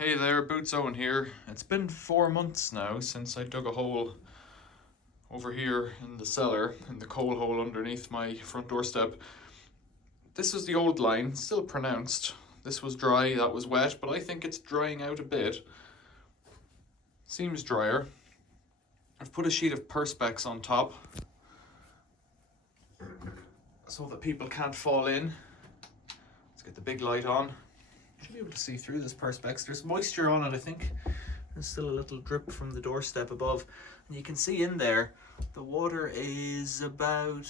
Hey there, Boots Owen here. It's been 4 months now since I dug a hole over here in the cellar, in the coal hole underneath my front doorstep. This was the old line, still pronounced. This was dry, that was wet, but I think it's drying out a bit. Seems drier. I've put a sheet of Perspex on top so that people can't fall in. Let's get the big light on. Should be able to see through this Perspex. There's moisture on it, I think. There's still a little drip from the doorstep above. And you can see in there, the water is about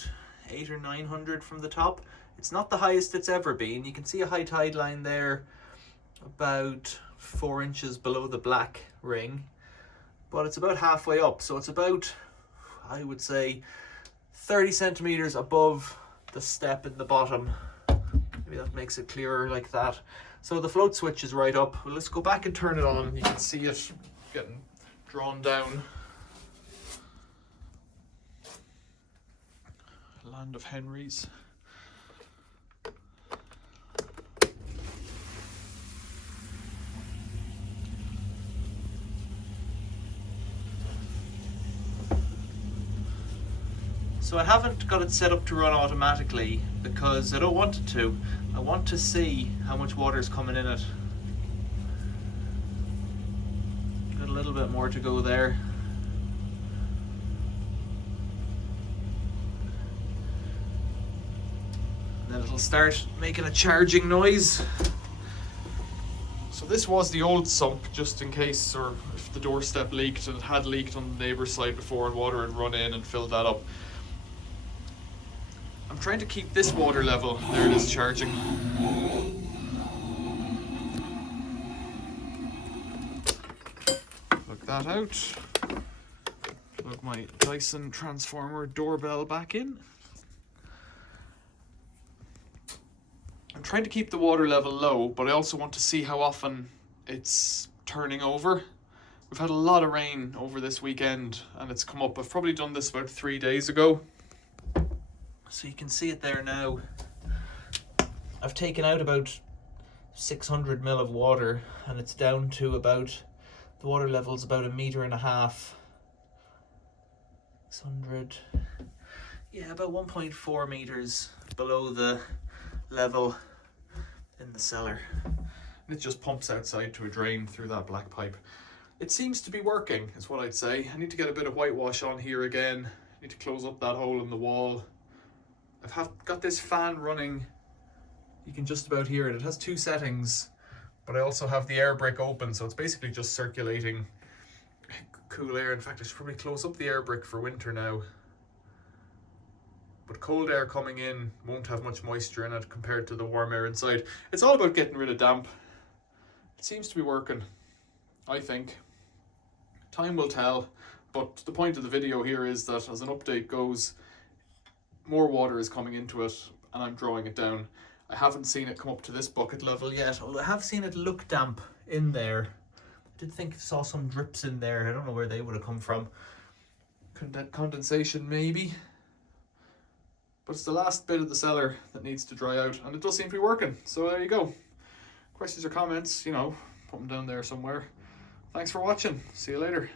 800 or 900 from the top. It's not the highest it's ever been. You can see a high tide line there, about 4 inches below the black ring. But it's about halfway up. So it's about, I would say, 30 centimeters above the step in the bottom. Maybe that makes it clearer like that. So the float switch is right up. Well, let's go back and turn it on. You can see it getting drawn down. Land of Henrys. So I haven't got it set up to run automatically because I don't want it to. I want to see how much water is coming in it. Got a little bit more to go there. And then it'll start making a charging noise. So this was the old sump, just in case, or if the doorstep leaked, and it had leaked on the neighbour's side before and water had run in and filled that up. I'm trying to keep this water level. There it is charging. Plug that out. Plug my Dyson transformer doorbell back in. I'm trying to keep the water level low, but I also want to see how often it's turning over. We've had a lot of rain over this weekend and it's come up. I've probably done this about 3 days ago. So you can see it there now. I've taken out about 600 ml of water and it's down to about, the water level's about 1.5 meters. 600, yeah, about 1.4 meters below the level in the cellar. And it just pumps outside to a drain through that black pipe. It seems to be working, is what I'd say. I need to get a bit of whitewash on here again. I need to close up that hole in the wall. I've got this fan running. You can just about hear it. It has 2 settings, but I also have the air brick open, so it's basically just circulating cool air. In fact, I should probably close up the air brick for winter now. But cold air coming in won't have much moisture in it compared to the warm air inside. It's all about getting rid of damp. It seems to be working, I think. Time will tell, but the point of the video here is that as an update goes, more water is coming into it and I'm drawing it down. I haven't seen it come up to this bucket level yet, although I have seen it look damp in there. I did think I saw some drips in there. I don't know where they would have come from. Condensation maybe. But it's the last bit of the cellar that needs to dry out and it does seem to be working. So there you go. Questions or comments, you know, put them down there somewhere. Thanks for watching. See you later.